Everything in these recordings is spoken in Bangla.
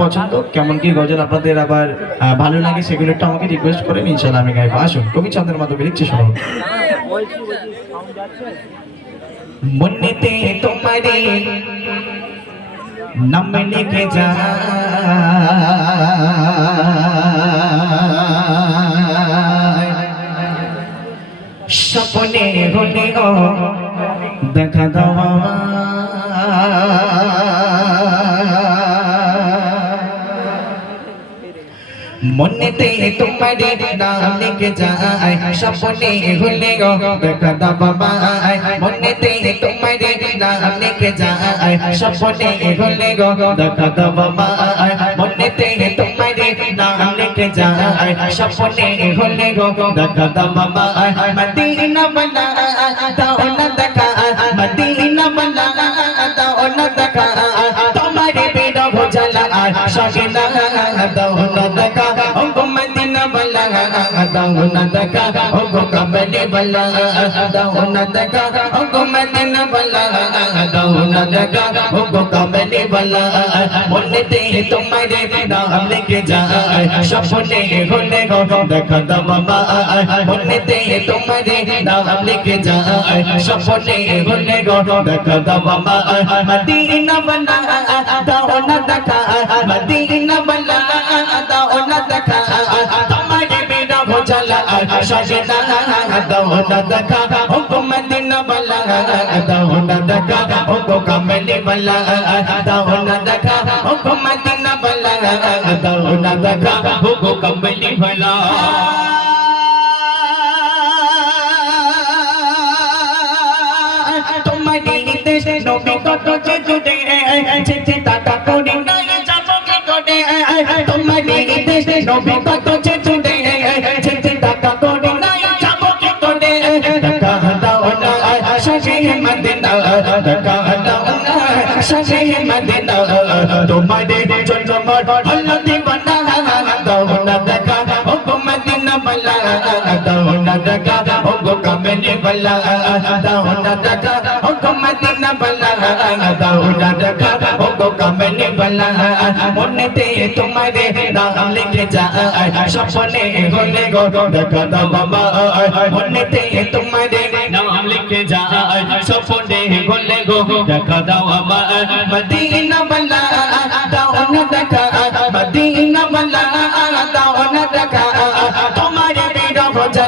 পছন্দ? কেমন কি গজল আপনাদের আবার ভালো লাগে সেগুলো একটু আমাকে রিকোয়েস্ট করেন ইনশাল্লাহ আমি গাইবো। আসুন কবি চন্দ্রের মাধ্যমে লিখছি শুনুন। মন্নিতে তোমারে নাম লিখে যা। মনেতে তোমারে নাম লিখে যায়, স্বপ্নে হলে দেখা দাও বাবা মনেতে তোমারে নাম লিখে যায়, স্বপ্নে হলে দেখা দাও বাবা মনেতে তোমারে নাম লিখে যায়, স্বপ্নে হলে দেখা দাও বাবা মদিনা বলা দাও না দেখা, মদিনা বলা দাও না দেখা। তোমারে ভোজলা সগনা দাও না দেখা। ও মদিনা বলা দাও না দেখা ও কবলে বলা দাও না দেখা ও মদিনা বলা দাও না দেখা ও কবলে বলা মনেতে তোমারে নাম লিখে যায় স্বপ্নে হলে দেখা দাও বাবা মনেতে তোমারে নাম লিখে যায় স্বপ্নে হলে দেখা দাও বাবা মদিনা বলা দাও না দেখা মদিনা বলা দাও না দেখা তোমারি দেশ নবী কত যে জুড়ে যেতে টাকা করে নাই যাব কি করে তোমারি দেশ নবী কত যে সাজে মদিনা তোমারে জন্য হলো দিবানা দাও না টাকা ও মদিনা বলা দাও না টাকা ও কমলে বলা দাও না টাকা ও মদিনা বলা দাও না টাকা ও কামনে বলা মনেতে তোমারে নাম লিখে যায়, স্বপ্নে হলে গো দেখা দাও বাবা, মনেতে তোমারে নাম লিখে যায়, স্বপ্নে হলে গো দেখা দাও বাবা, মদিনা বলা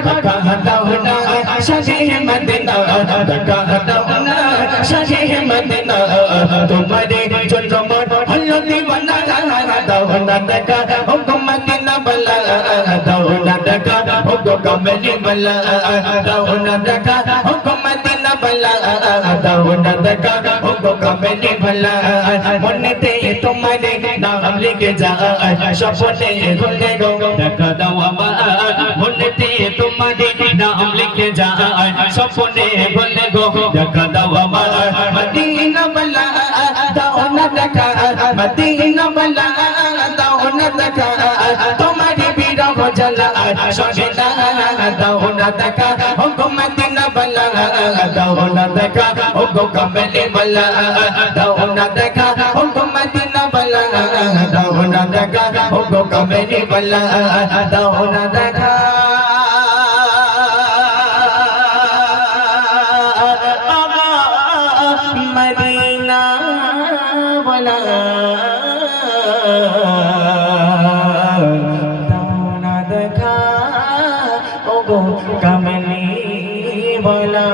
কাহা দাও না সাজে মদিনা কাহা দাও না সাজে মদিনা তোমারি জন্য মন হলো দিওয়ানা দাও না দেখা দাও বলা মনেতে নাম লিখে হলে গো দেখা দাও আমার মনেতে তোমারে নাম লিখে যায় স্বপ্নে হলে গো দেখা দাও আমার মদিনা বলা দাও না দেখা মদিনা বলা দাও না দেখা তোমারে বিরা ভজলা সজনা দাও না দেখা ও মদিনা বলা দাও না দেখা ও কমলে বলা দাও না দেখা ও মদিনা বলা দাও না দেখা ও কমলে বলা দাও না দেখা বলা দাও দেখা ও গো বলা